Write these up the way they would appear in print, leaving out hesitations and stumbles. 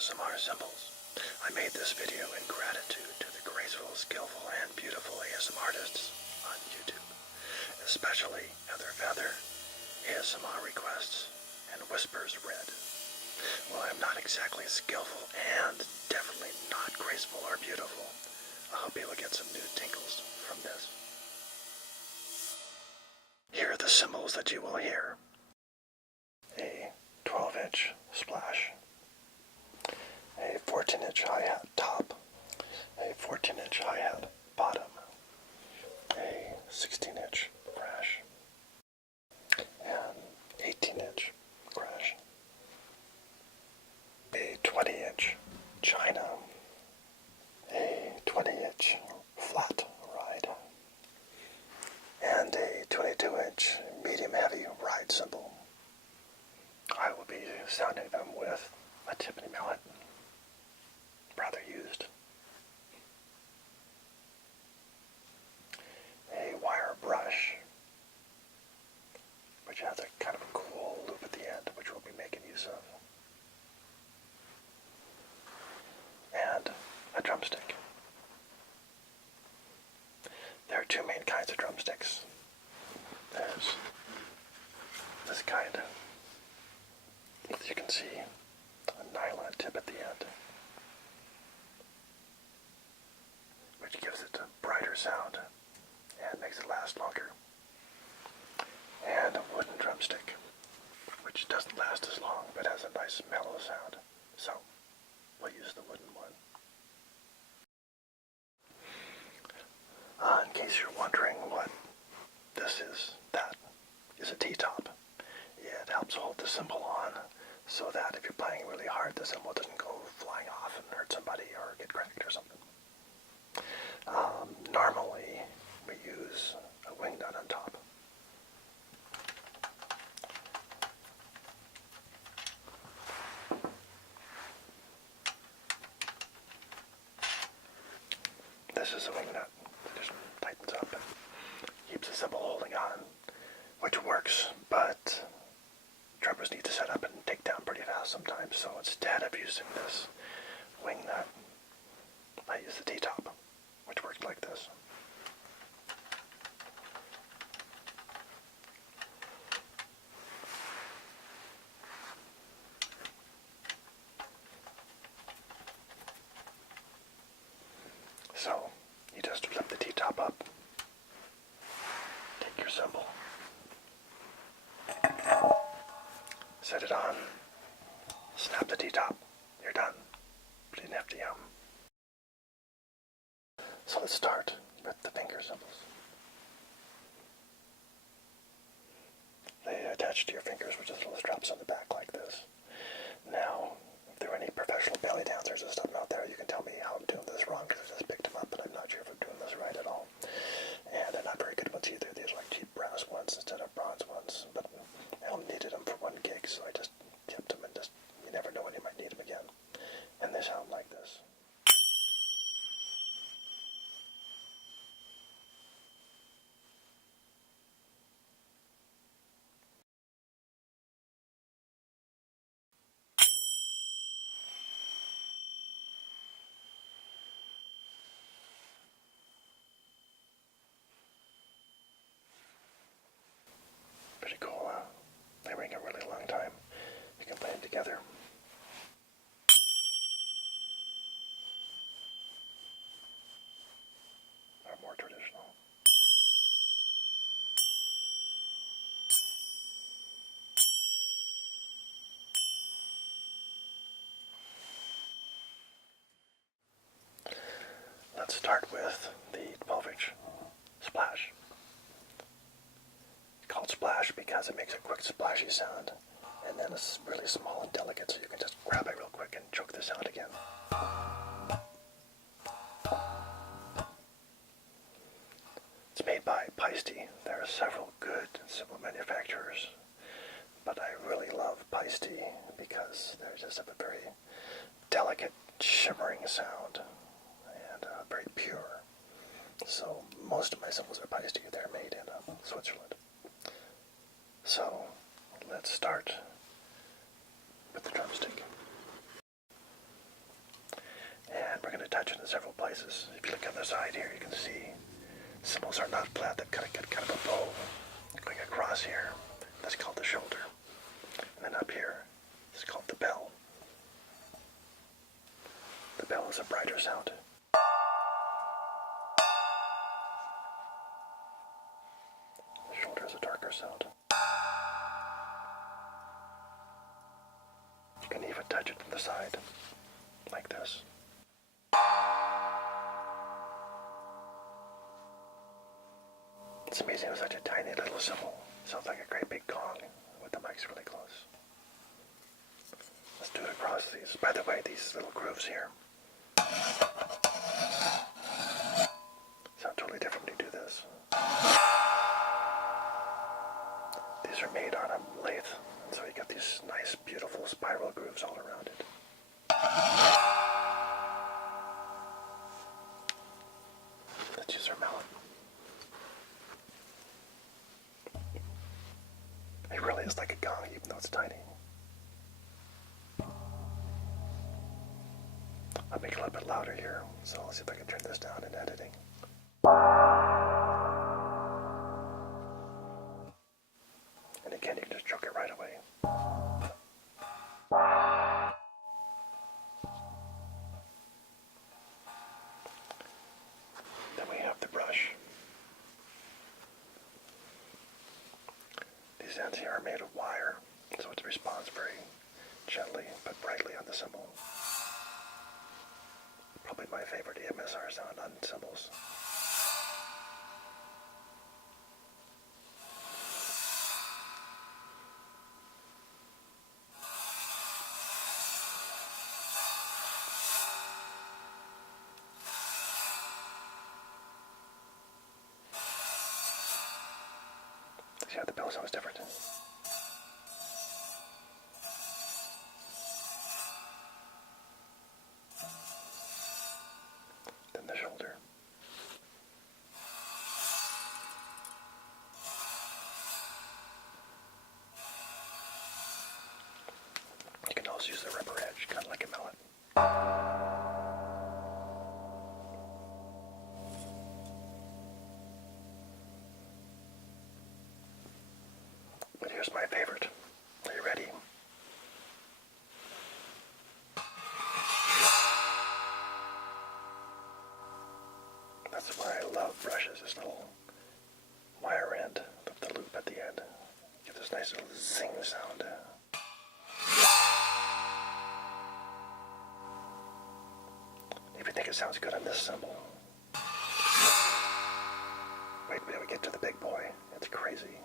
ASMR cymbals. I made this video in gratitude to the graceful, skillful, and beautiful ASMR artists on YouTube, especially Heather Feather, ASMR requests, and Whispers Red. While I'm not exactly skillful and definitely not graceful or beautiful, I hope you will get some new tingles from this. Here are the cymbals that you will hear. A 12-inch splash, a 14-inch hi-hat top, a 14-inch hi-hat bottom, a 16-inch crash, an 18-inch crash, a 20-inch china, a 20-inch flat ride, and a 22-inch medium-heavy ride cymbal. I will be sounding them with a Tiffany mallet, rather used, a wire brush, which has a kind of a cool loop at the end, which we'll be making use of, and a drumstick. There are two main kinds of drumsticks. There's this kind, as you can see, a nylon tip at the end, which gives it a brighter sound and makes it last longer. And a wooden drumstick, which doesn't last as long but has a nice mellow sound. So, we'll use the wooden one. In case you're wondering what this is, that is a T-top. It helps hold the cymbal on so that if you're playing really hard, the cymbal doesn't go flying off and hurt somebody or get cracked or something. Normally, we use a wing nut on top. This is a wing nut. It just tightens up and keeps the cymbal holding on, which works, but drummers need to set up and take down pretty fast sometimes, so instead of using this wing nut, I use the T-top, which works like this. So, you just flip the T-top up, take your cymbal, set it on, snap the T-top, you're done. You didn't have to yum. So let's start with the finger cymbals. They attach to your fingers with just little straps on the back like this. Now, if there are any professional belly dancers and stuff out there, you can tell me how I'm doing this wrong, because I just picked them up, but I'm not sure if I'm doing this right at all. And they're not very good ones either. These are like cheap brass ones instead of bronze ones, but I only needed them for one gig, so I just kept them, and just, you never know when you might need them again. And they sound like this. Pretty cool, huh? They ring a really long time. You can play them together. Or more traditional. Let's start with the 12-inch splash. It's called splash because it makes a quick splashy sound, and then it's really small and delicate, so you can just grab it real quick and choke the sound again. It's made by Peisty. There are several good cymbal manufacturers, but I really love Peisty because they just have a very delicate, shimmering sound, and very pure. So most of my cymbals are Peisty. They're made in Switzerland. So let's start with the drumstick. several places. If you look on the side here, you can see cymbals are not flat. They've got kind of a bow going across here. That's called the shoulder. And then up here, it's called the bell. The bell is a brighter sound. The shoulder is a darker sound. You can even touch it from the side, like this. It's amazing with such a tiny little cymbal. Sounds like a great big gong with the mics really close. Let's do it across these. By the way, these little grooves here sound totally different when you do this. These are made on a lathe, and so you got these nice, beautiful spiral grooves all around it. Let's use our mallet. It really is like a gong, even though it's tiny. I'll make it a little bit louder here, so I'll see if I can turn this down in editing. And again, you can just choke it right away. Then we have the brush. These ends here are made of wire, so it responds very gently but brightly on the cymbal. Probably my favorite EMSR sound on cymbals. See how the bell sounds different? Then the shoulder. You can also use the rubber edge, kind of like a mallet. But here's my favorite. Are you ready? That's why I love brushes, this little wire end with the loop at the end. Give this nice little zing sound. If you think it sounds good on this cymbal, wait till we get to the big boy. It's crazy.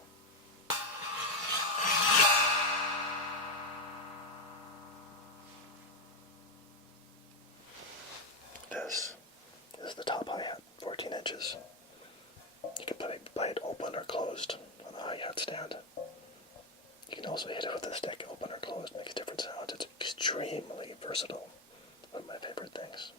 This is the top hi-hat, 14 inches. You can play it open or closed on the hi-hat stand. You can also hit it with a stick, open or closed, makes different sounds. It's extremely versatile. One of my favorite things.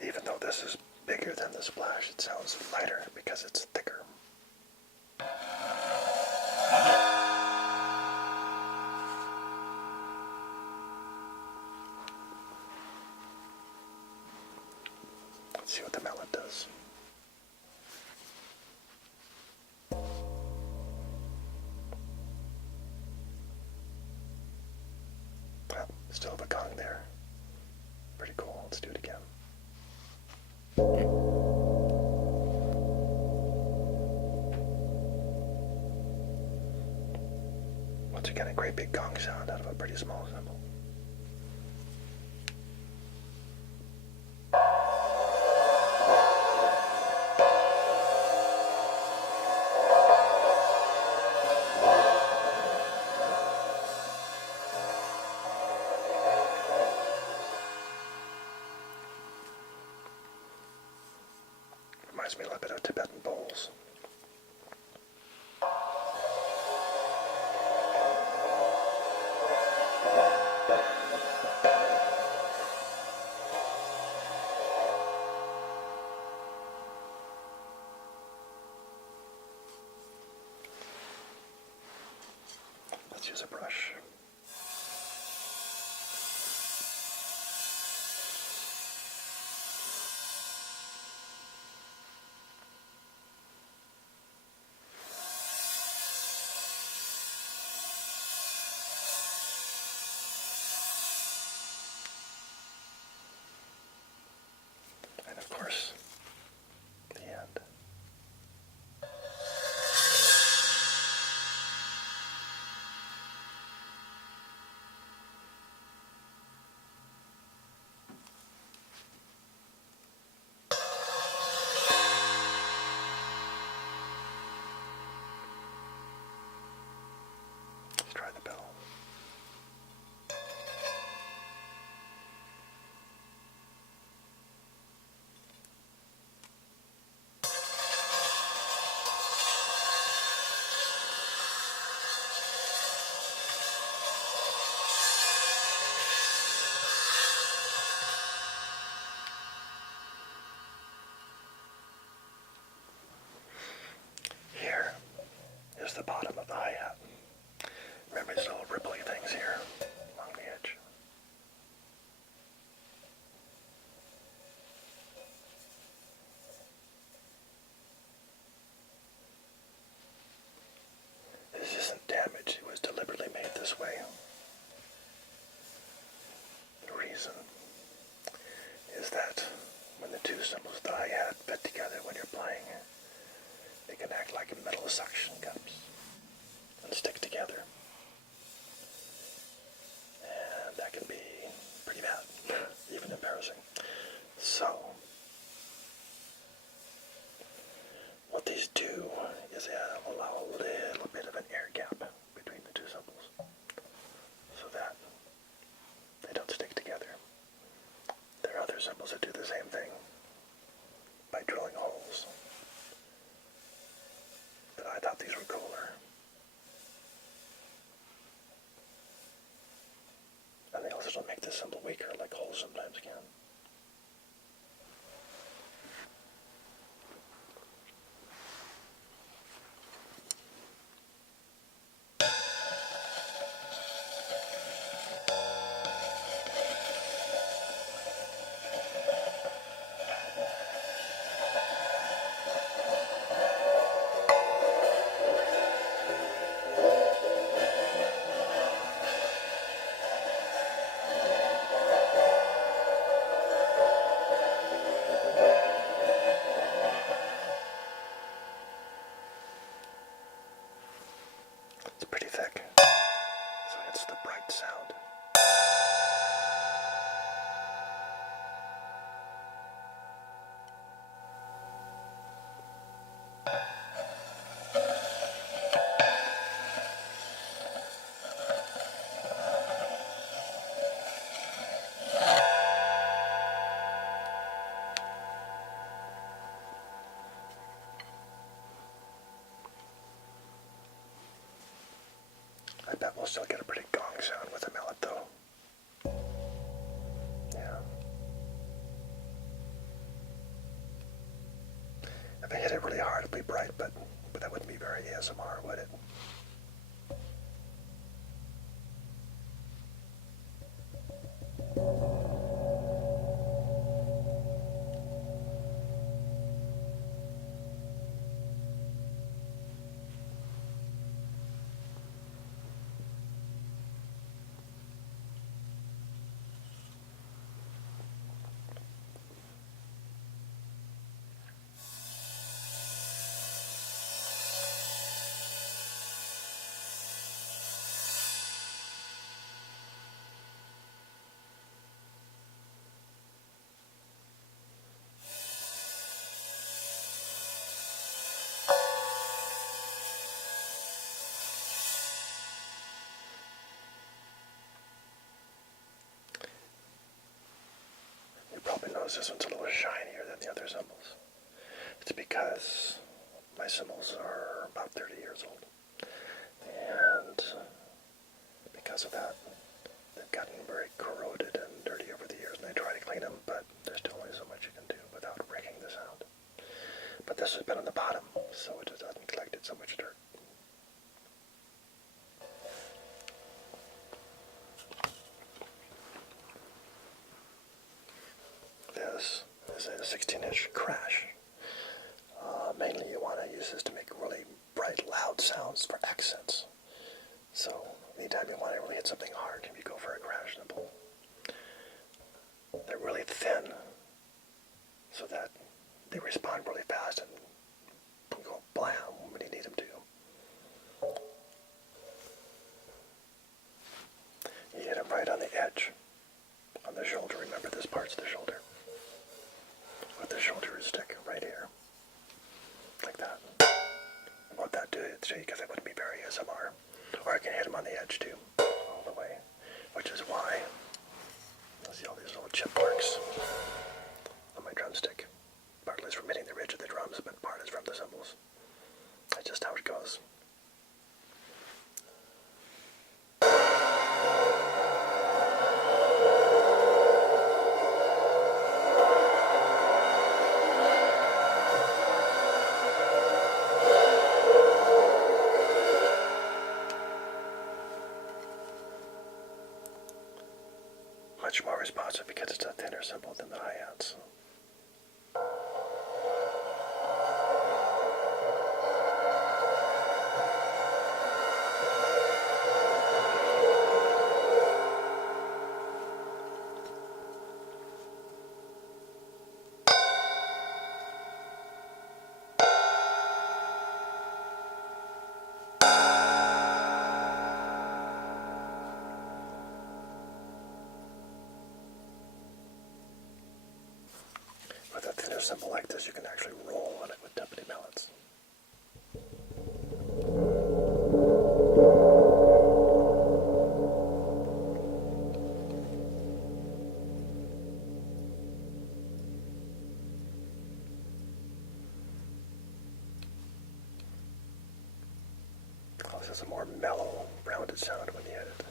Even though this is bigger than the splash, it sounds lighter because it's thicker. Let's see what the mallet does. Well, still have a gong there. Pretty cool. Let's do it again. Once again, a great big gong sound out of a pretty small cymbal. Reminds me a little bit of Tibetan bowls. is that when the two cymbals that I had fit together when you're playing, they can act like metal suction cups and stick together. And that can be pretty bad, even embarrassing. So, what these do is they allow a little bit of an air gap between the two cymbals so that they don't stick together. There are other cymbals that do the same thing by drilling holes, but I thought these were cooler. And they also don't make the cymbal weaker like holes sometimes can. It's pretty thick, so it's the bright sound. I bet we'll still get a pretty gong sound with a mallet though. Yeah. If I hit it really hard, it'd be bright, but that wouldn't be very ASMR, would it? You probably notice this one's a little shinier than the other cymbals. It's because my cymbals are about 30 years old. And because of that, they've gotten very corroded and dirty over the years, and I try to clean them, but there's still only so much you can do without breaking the sound. But this has been on the bottom, so it just hasn't collected so much dirt. This is a 16-inch crash. Mainly you want to use this to make really bright, loud sounds for accents. So anytime you want to really hit something hard, you go for a crash cymbal. They're really thin, so that they respond really fast and go blam when you need them to. You hit them right on the edge, on the shoulder. Remember, this part's the shoulder. With the shoulder stick right here, like that. I want that to show you because it wouldn't be very ASMR. Or I can hit them on the edge too, all the way, which is why you'll see all these little chip marks on my drumstick. Partly is from hitting the ridge of the drums, but part is from the cymbals. That's just how it goes. Much more responsive because it's a thinner cymbal than the hi-hats. a cymbal like this, you can actually roll on it with timpani mallets. This has a more mellow, rounded sound when you hit it.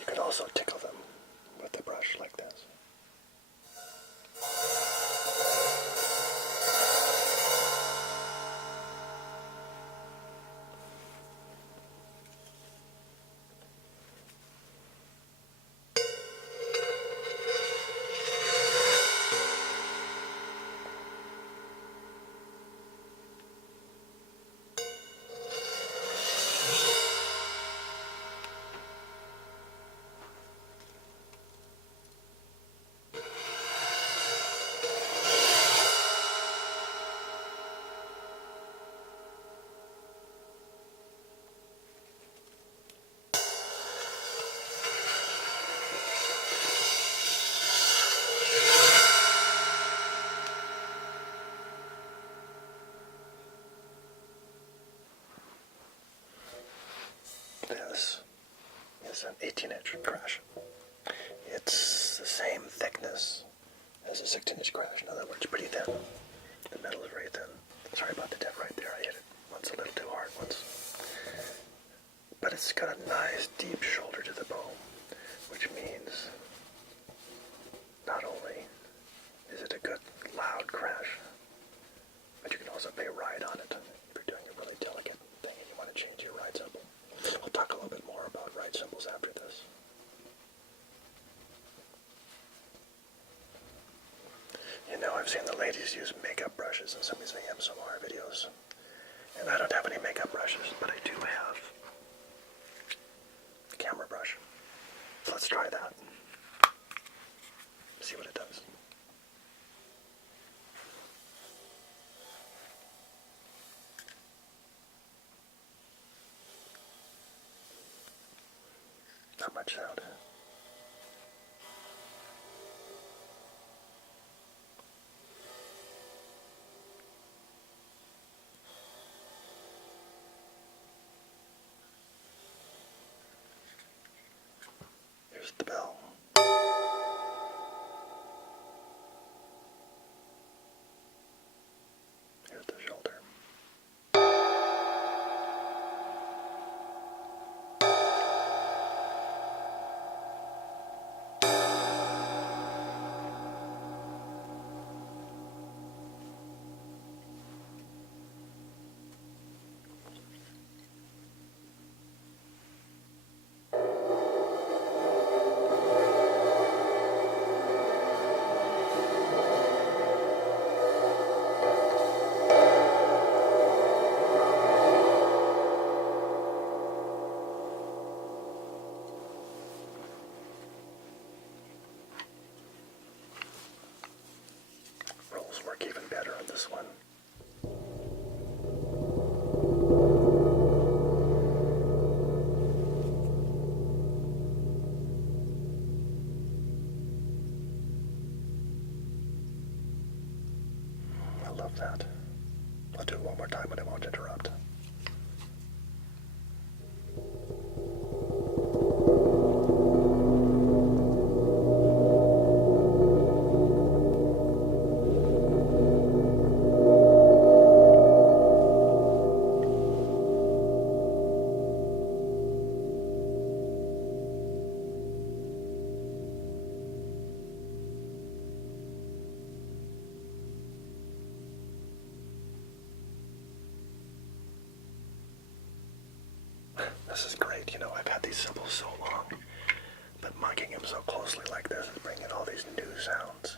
You could also tickle them with the brush like this. This is an 18-inch crash. It's the same thickness as a 16-inch crash. In other words, pretty thin. The metal is very thin. Sorry about the dent right there. I hit it once a little too hard once. But it's got a nice deep shoulder to the bow, which means not only is it a good loud crash, but you can also play ride on it if you're doing a really delicate thing and you want to change your ride cymbal. We'll talk a little bit more about ride cymbals after this. You know, I've seen the ladies use makeup brushes in some of these ASMR videos. And I don't have any makeup brushes, but I do have a camera brush. So let's try that. See what it does. Not much sound. Here's the bell. Here's the shoulder. Rolls work even better on this one. I love that. I'll do it one more time, but I won't interrupt. this is great. You know, I've had these cymbals so long, but mugging them so closely like this is bringing all these new sounds.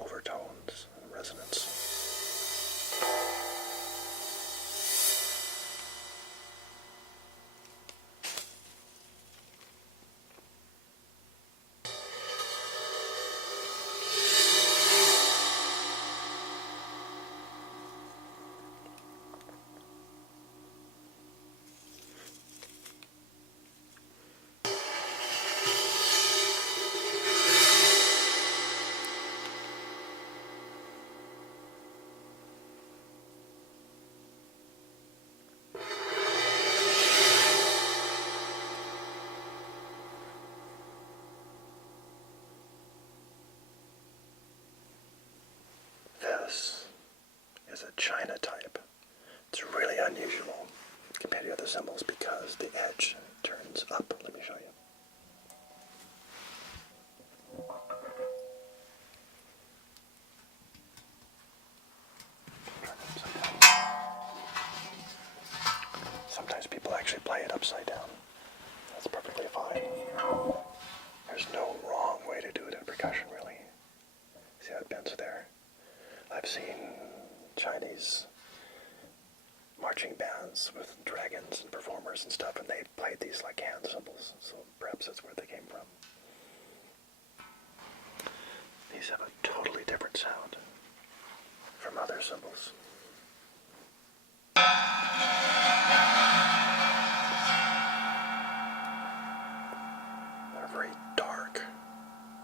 Overtones and resonance. This is a China type. It's really unusual compared to other cymbals because the edge turns up. Let me show you. Sometimes people actually play it upside down. That's perfectly fine. There's no wrong way to do it in percussion, really. See how it bends there? I've seen Chinese marching bands with dragons and performers and stuff, and they played these like hand cymbals, so perhaps that's where they came from. These have a totally different sound from other cymbals. They're very dark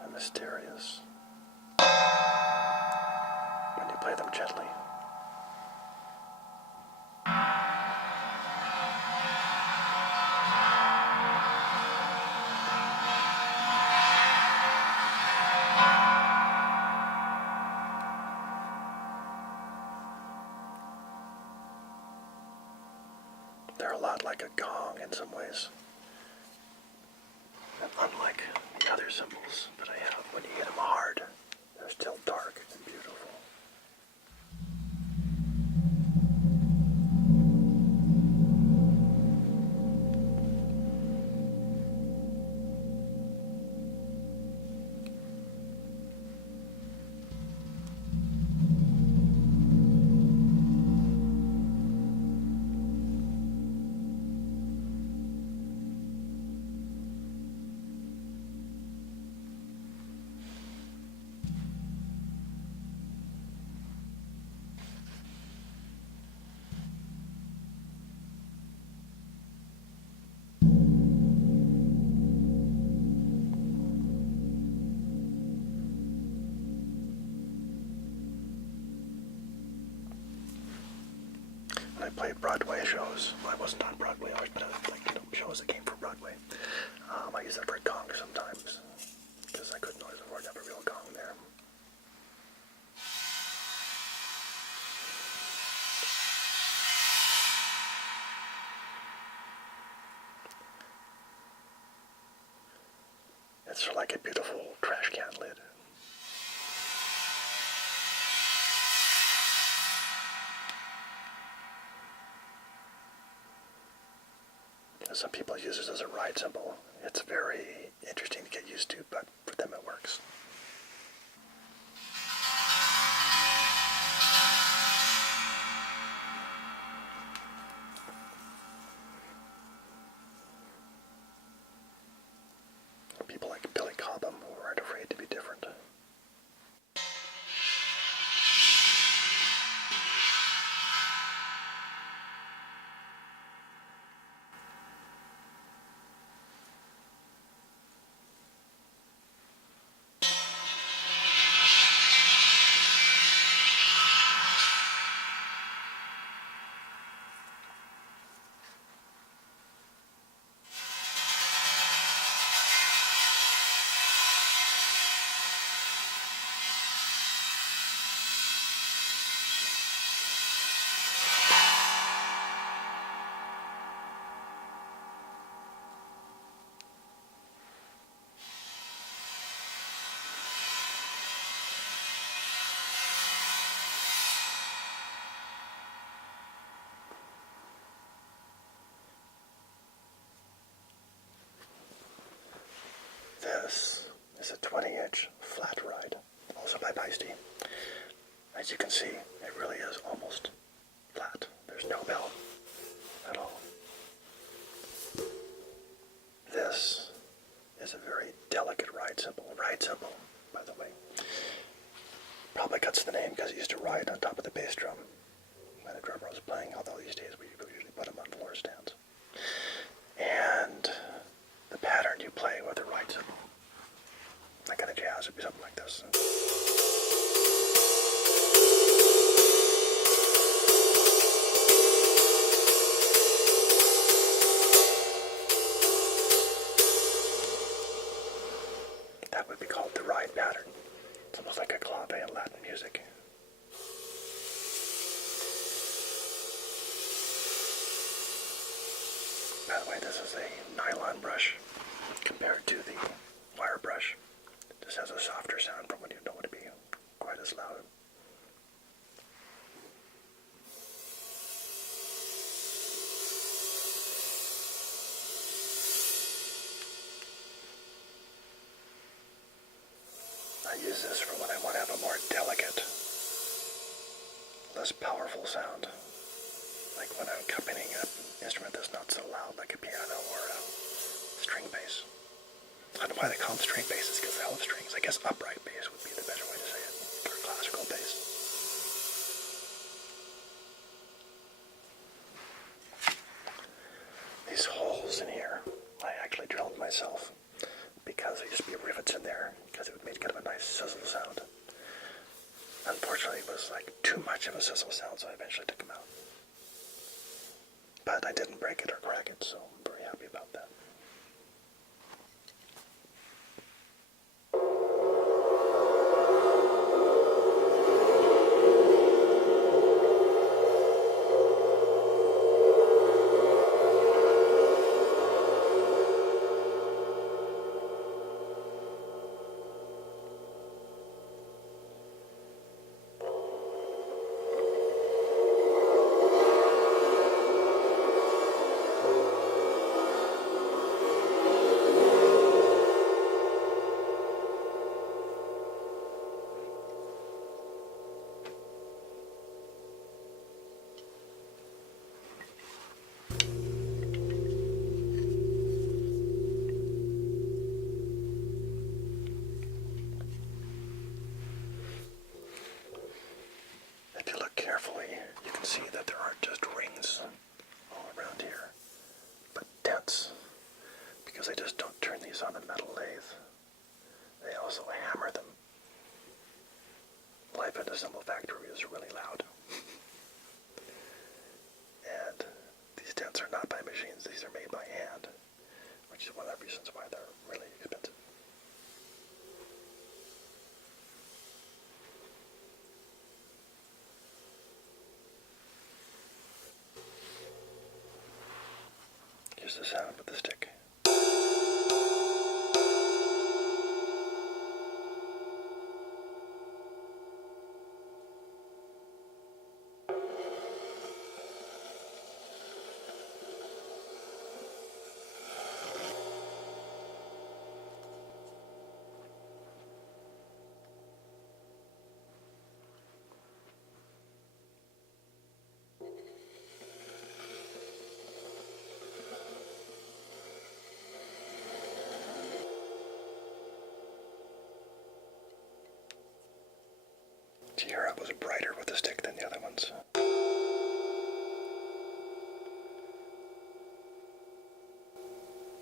and mysterious when you play them gently. They're a lot like a gong in some ways. And unlike the other cymbals that I have, when you hit them hard, they're still dark and beautiful. When I played Broadway shows, well, I wasn't on Broadway, I always been on shows that came from Broadway. I use that for a gong sometimes, because I couldn't always afford to have a real gong there. It's sort of like a beautiful trash can lid. Some people use it as a ride cymbal. It's very interesting to get used to, but for them it works. People like Billy Cobham who aren't afraid to be different. is a 20-inch flat ride, also by Paiste. As you can see, it really is almost flat. There's no bell at all. This is a very delicate ride cymbal. Ride cymbal, by the way. Probably cuts the name because he used to ride on top of the bass drum when the drummer was playing, although these days we usually put them on floor stands. And the pattern you play with a ride cymbal, that kind of jazz would be something like this. That would be called the ride pattern. It's almost like a clave in Latin music. By the way, this is a nylon brush compared to the wire brush. This has a softer sound from when you don't want to be quite as loud. I use this for when I want to have a more delicate, less powerful sound. Like when I'm accompanying an instrument that's not so loud, like a piano or a string bass. I don't know why they call them string basses, because they all have strings. I guess upright bass would be the better way to say it, or classical bass. These holes in here, I actually drilled myself, because there used to be rivets in there, because it would make kind of a nice sizzle sound. Unfortunately, it was like too much of a sizzle sound, so I eventually took them out. But I didn't break it or crack it, so I'm very happy about that. If you look carefully, you can see that there aren't just rings all around here, but dents, because they just don't turn these on a metal lathe. They also hammer them. Life in a cymbal factory is really loud. And these dents are not by machines, these are made by hand, which is one of the reasons why they're really expensive. Here's the sound with the stick. Here was brighter with the stick than the other ones.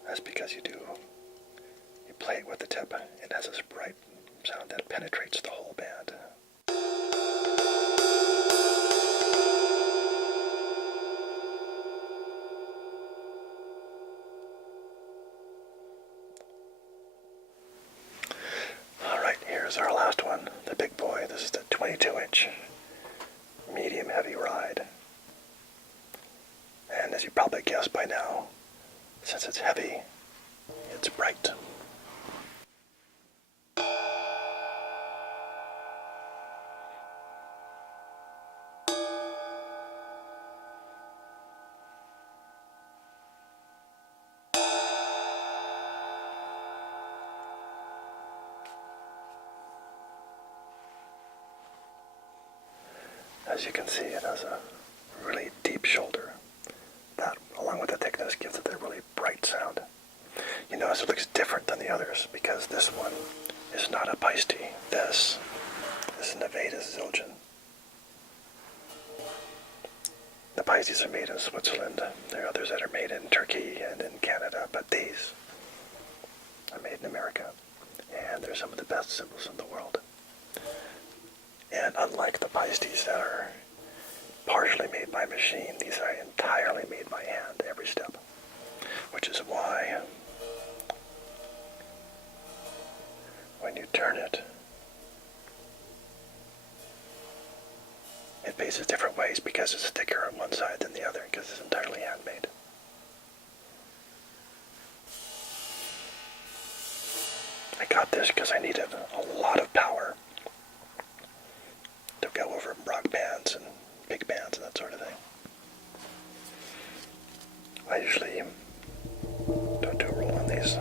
That's because you play it with the tip. It has this bright sound that penetrates the whole band. Alright, here's our last one, the big boy. This is the 22-inch medium heavy ride. And as you probably guessed by now, since it's heavy, it's bright. As you can see, it has a really deep shoulder. That, along with the thickness, gives it a really bright sound. You notice it looks different than the others because this one is not a Paiste. This is an Avedas Zildjian. The Paistes are made in Switzerland. There are others that are made in Turkey and in Canada, but these are made in America. And they're some of the best cymbals in the world. And unlike the Paistes that are partially made by machine, these are entirely made by hand, every step. Which is why when you turn it, it faces different ways because it's thicker on one side than the other because it's entirely handmade. I got this because I needed a lot of power to go over rock bands and big bands and that sort of thing. I usually don't do a roll on these.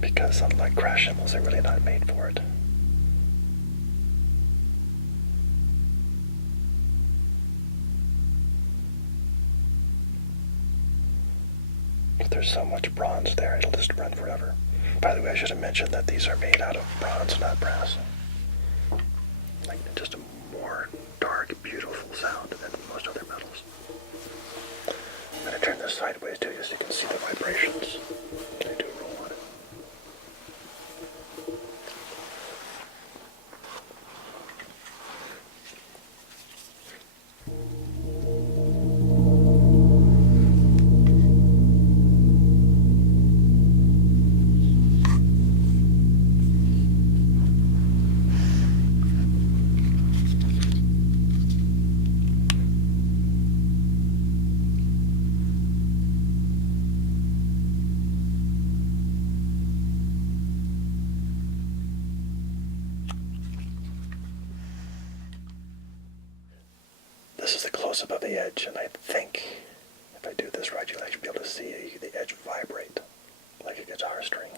Because unlike crash cymbals, they're really not made for it. But there's so much bronze there, it'll just run forever. By the way, I should have mentioned that these are made out of bronze, not brass. Like just a more dark, beautiful sound than most other metals. I'm going to turn this sideways too, so you can see the vibrations. They do roll on it. This is the close-up of the edge, and I think if I do this right, you'll actually be able to see the edge vibrate like a guitar string.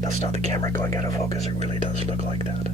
That's not the camera going out of focus, it really does look like that.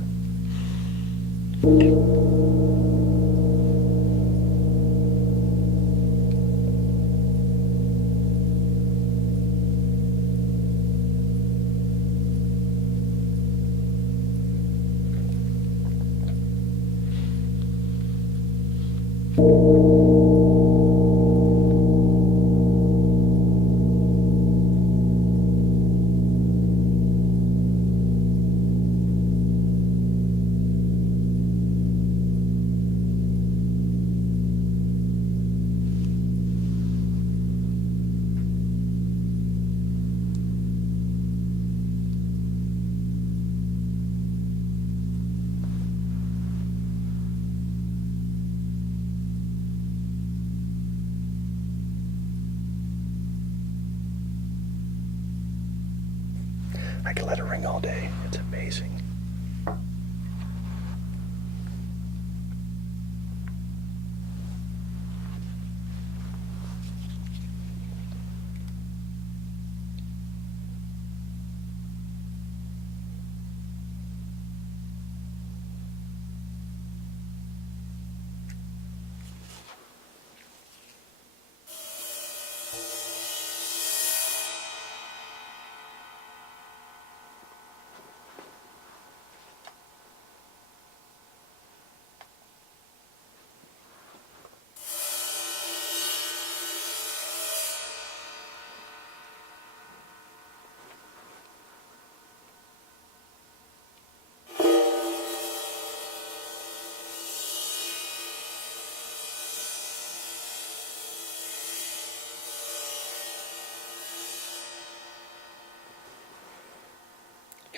I can let it ring all day. It's amazing.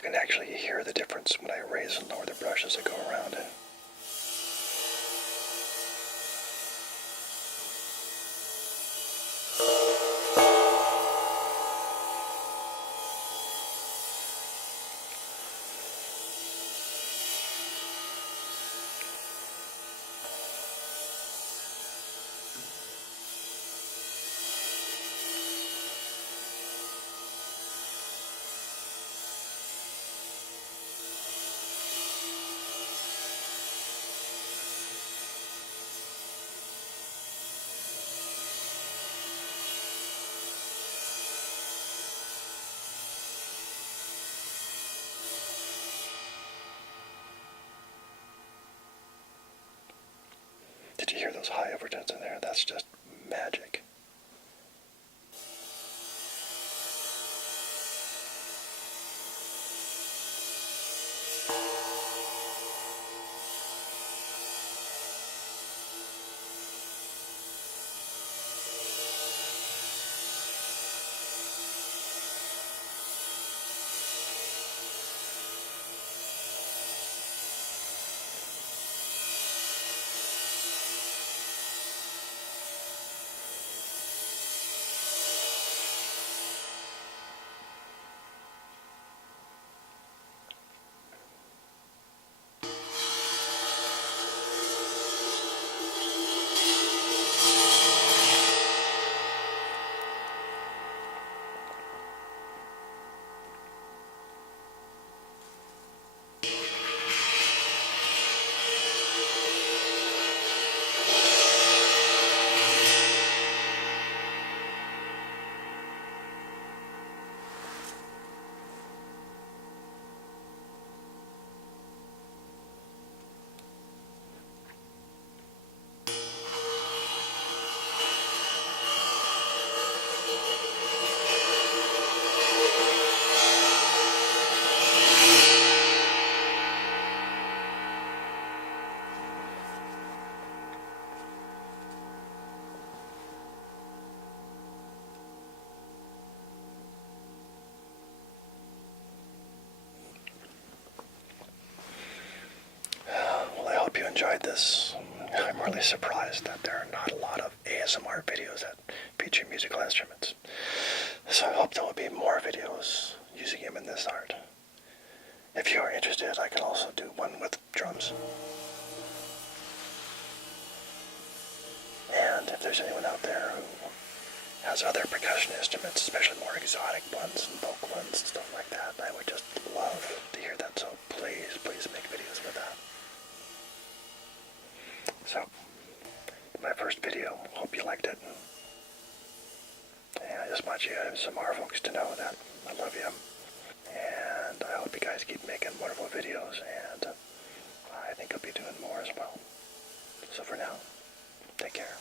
can actually hear the difference when I raise and lower the brush as I go around it. Did you hear those high overtones in there? That's just magic. Well, I hope you enjoyed this. I'm really surprised that there are not a lot of ASMR videos that feature musical instruments. So I hope there will be more videos using them in this art. If you are interested, I can also do one with drums. And if there's anyone out there who has other percussion instruments, especially more exotic ones and folk ones and stuff like that, I would just love to hear that. So please, please make videos with that. So, my first video, hope you liked it. And I just want you ASMR folks to know that I love you. And I hope you guys keep making wonderful videos, and I think I'll be doing more as well. So for now, take care.